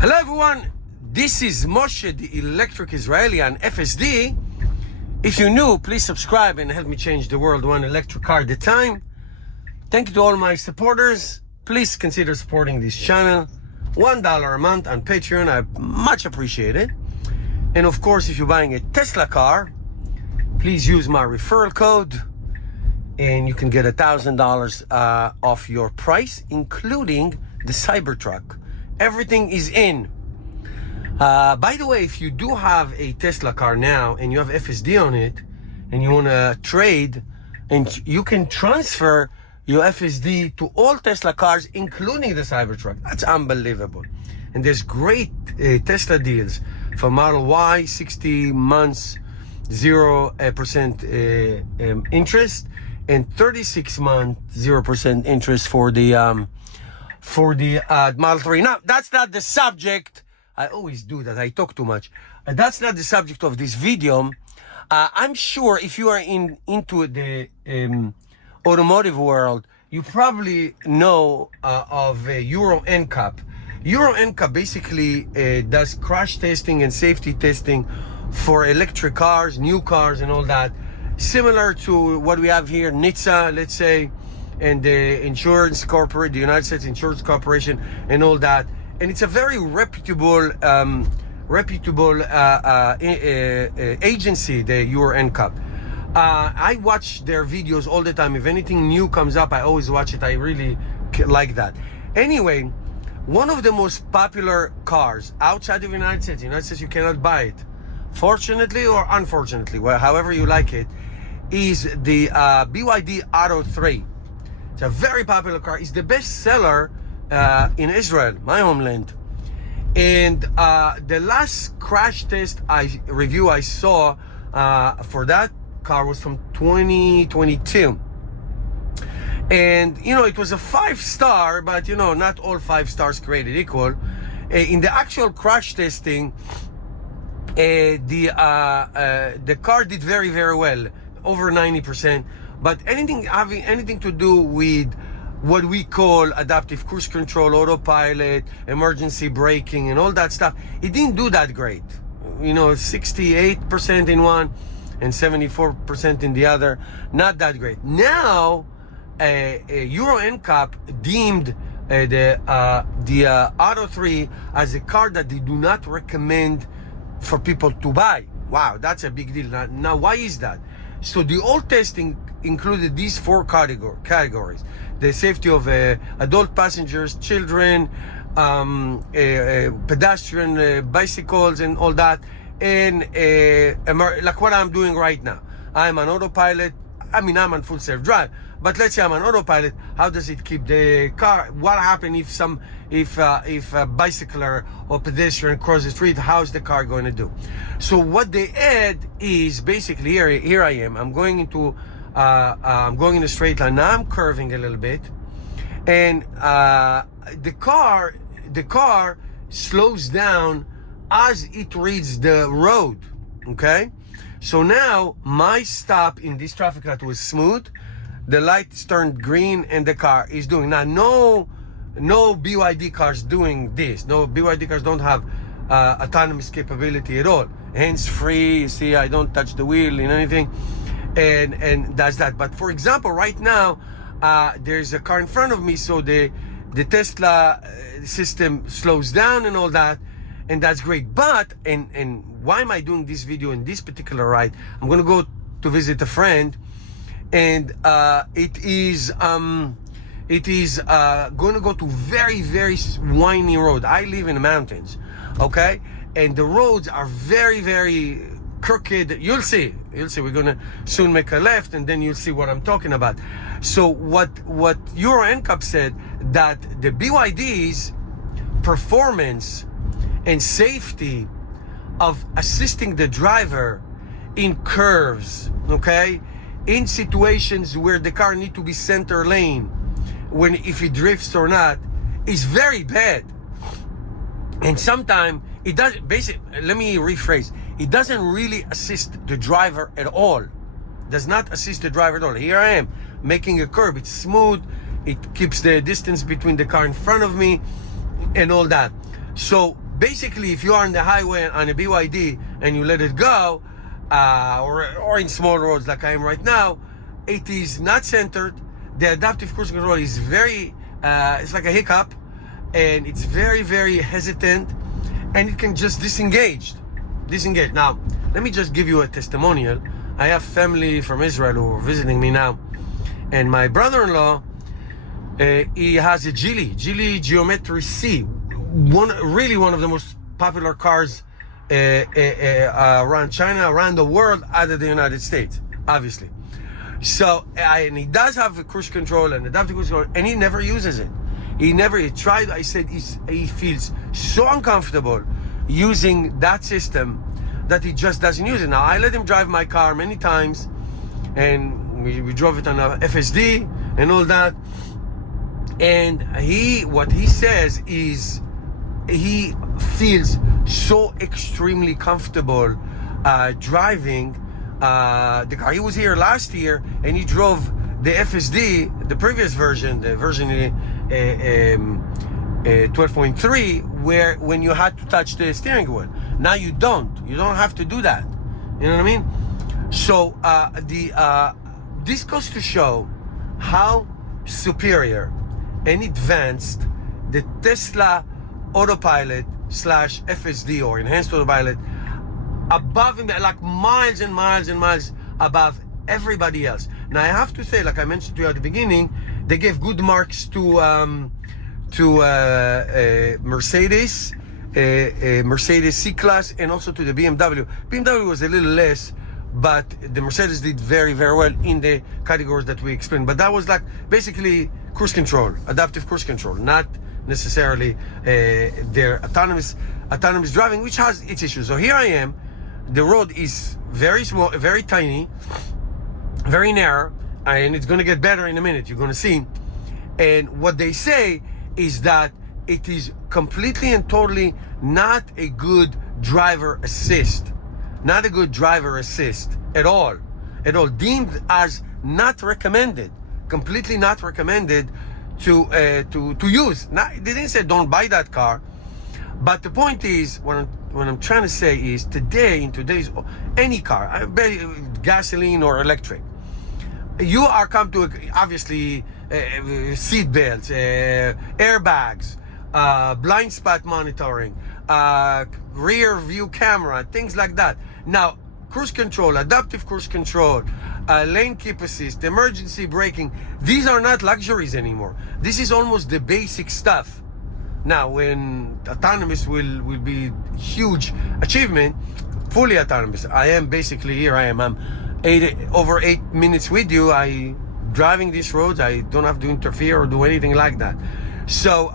Hello everyone, this is Moshe, the electric Israeli on FSD. If you're new, please subscribe and help me change the world one electric car at a time. Thank you to all my supporters. Please consider supporting this channel. $1 a month on Patreon, I much appreciate it. And of course, if you're buying a Tesla car, please use my referral code and you can get $1,000 off your price, including the Cybertruck. Everything is in. By the way, if you do have a Tesla car now and you have FSD on it and you want to trade, and you can transfer your FSD to all Tesla cars, including the Cybertruck. That's unbelievable. And there's great Tesla deals for Model Y, 60 months, 0% interest, and 36 months, 0% interest for the Model 3. Now, that's not the subject. I always do that. I talk too much. That's not the subject of this video. I'm sure if you are into the automotive world, you probably know of Euro NCAP. Euro NCAP basically does crash testing and safety testing for electric cars, new cars, and all that. Similar to what we have here, NHTSA, let's say, and the insurance corporate, the United States Insurance Corporation, and all that. And it's a very reputable agency, the Euro NCAP. I watch their videos all the time. If anything new comes up, I always watch it. I really like that. Anyway, one of the most popular cars outside of the United States, you cannot buy it, fortunately or unfortunately, however you like it, is the BYD Auto 3. It's a very popular car. It's the best seller in Israel, my homeland. And the last crash test review I saw for that car was from 2022. And, it was a 5-star, but, not all 5 stars created equal. In the actual crash testing, the car did very, very well, over 90%. But having anything to do with what we call adaptive cruise control, autopilot, emergency braking, and all that stuff, it didn't do that great. 68% in one and 74% in the other. Not that great. Now, Euro NCAP deemed the Auto 3 as a car that they do not recommend for people to buy. Wow, that's a big deal. Now, why is that? So the old testing included these 4 categories: the safety of adult passengers, children, pedestrian, bicycles, and all that. And like what I'm doing right now, I'm on autopilot. I'm on full self-drive, but let's say I'm on autopilot. How does it keep the car? What happens if a bicycler or pedestrian crosses the street? How's the car going to do? So what they add is basically here I am. I'm going in a straight line. Now I'm curving a little bit, and the car slows down as it reaches the road. Okay. So now my stop in this traffic light was smooth. The lights turned green and the car is doing. Now, no BYD cars doing this. No BYD cars don't have autonomous capability at all. Hands-free, you see, I don't touch the wheel in anything. And does that. But for example, right now, there's a car in front of me. So the Tesla system slows down and all that. And that's great. But, and why am I doing this video in this particular ride? I'm going to go to visit a friend, and it is going to go to very, very windy road. I live in the mountains, okay? And the roads are very, very crooked. You'll see. We're going to soon make a left, and then you'll see what I'm talking about. So what Euro NCAP said, that the BYD's performance and safety of assisting the driver in curves, okay, in situations where the car need to be center lane, if it drifts or not, is very bad. And sometimes it does. Basically, let me rephrase. It doesn't really assist the driver at all. Does not assist the driver at all. Here I am making a curve. It's smooth. It keeps the distance between the car in front of me and all that. So basically, if you are on the highway on a BYD and you let it go, or in small roads like I am right now, it is not centered. The adaptive cruise control is very, it's like a hiccup, and it's very, very hesitant, and it can just disengage. Now, let me just give you a testimonial. I have family from Israel who are visiting me now, and my brother-in-law, he has a Geely Geometry C, one of the most popular cars around China, around the world, out of the United States, obviously. So, and he does have a cruise control and adaptive cruise control, and he never uses it. He tried. I said he feels so uncomfortable using that system that he just doesn't use it. Now, I let him drive my car many times, and we drove it on a FSD and all that. And what he says is he feels so extremely comfortable driving the car. He was here last year, and he drove the FSD, the previous version, the version 12.3, where when you had to touch the steering wheel. Now you don't have to do that. You know what I mean? So this goes to show how superior and advanced the Tesla autopilot / FSD or enhanced autopilot, above him, like miles and miles and miles above everybody else. Now I have to say, like I mentioned to you at the beginning, they gave good marks to Mercedes, Mercedes C-Class, and also to the BMW. BMW was a little less, but the Mercedes did very, very well in the categories that we explained. But that was like basically cruise control, adaptive cruise control, not necessarily their autonomous driving, which has its issues. So here I am. The road is very small, very tiny, very narrow, and it's going to get better in a minute. You're going to see. And what they say is that it is completely and totally not a good driver assist. Not a good driver assist at all. Deemed as not recommended. Completely not recommended to use. They didn't say don't buy that car. But the point is, what I'm trying to say is, in today's any car, gasoline or electric, you are come to obviously seat belts, airbags, blind spot monitoring, rear view camera, things like that. Now, cruise control, adaptive cruise control, lane keep assist, emergency braking, these are not luxuries anymore. This is almost the basic stuff. Now, when autonomous will be huge achievement, fully autonomous. I am basically here. I'm over 8 minutes with you. I driving these roads. I don't have to interfere or do anything like that. So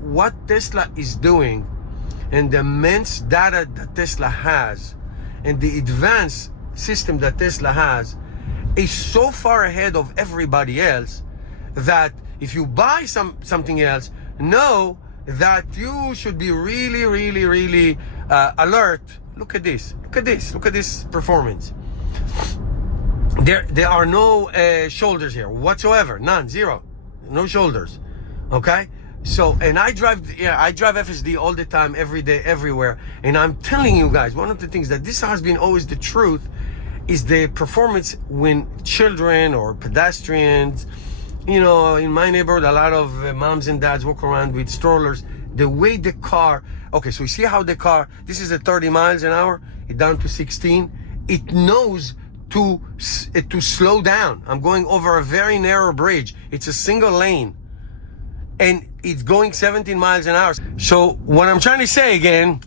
what Tesla is doing, and the immense data that Tesla has, and the advanced system that Tesla has, is so far ahead of everybody else that if you buy something else, know that you should be really, really, really alert. Look at this performance. There are no shoulders here whatsoever, none, zero, no shoulders. Okay, so, and I drive FSD all the time, every day, everywhere, and I'm telling you guys, one of the things that this has been always the truth is the performance when children or pedestrians, in my neighborhood, a lot of moms and dads walk around with strollers. The way the car, okay, so you see how the car, this is at 30 miles an hour, it down to 16. It knows to slow down. I'm going over a very narrow bridge. It's a single lane, and it's going 17 miles an hour. So what I'm trying to say again,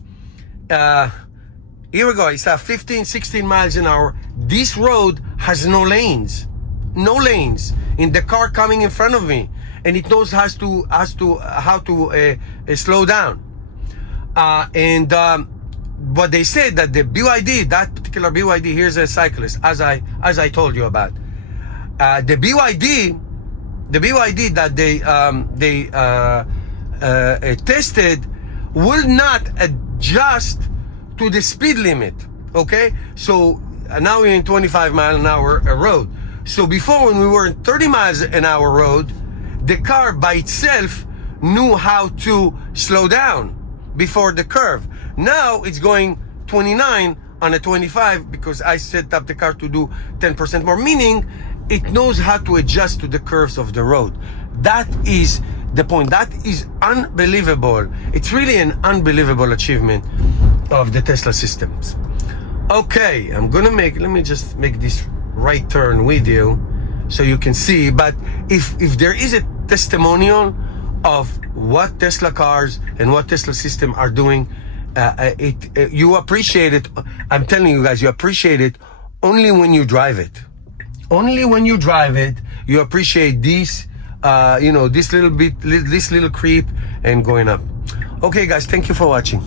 here we go. It's at 15, 16 miles an hour. This road has no lanes in the car coming in front of me, and it knows how to slow down. But they said that the BYD, that particular BYD, here's a cyclist, as I told you about, the BYD that they tested will not adjust to the speed limit. Okay, so now we're in 25 mile an hour road. So before, when we were in 30 miles an hour road, the car by itself knew how to slow down. before the curve. Now it's going 29 on a 25 because I set up the car to do 10% more, meaning it knows how to adjust to the curves of the road. That is the point. That is unbelievable. It's really an unbelievable achievement of the Tesla systems. Okay, let me just make this right turn with you so you can see. But if there is a testimonial of what Tesla cars and what Tesla system are doing, you appreciate it. I'm telling you guys, you appreciate it only when you drive it. Only when you drive it, you appreciate this, this little creep and going up. Okay, guys, thank you for watching.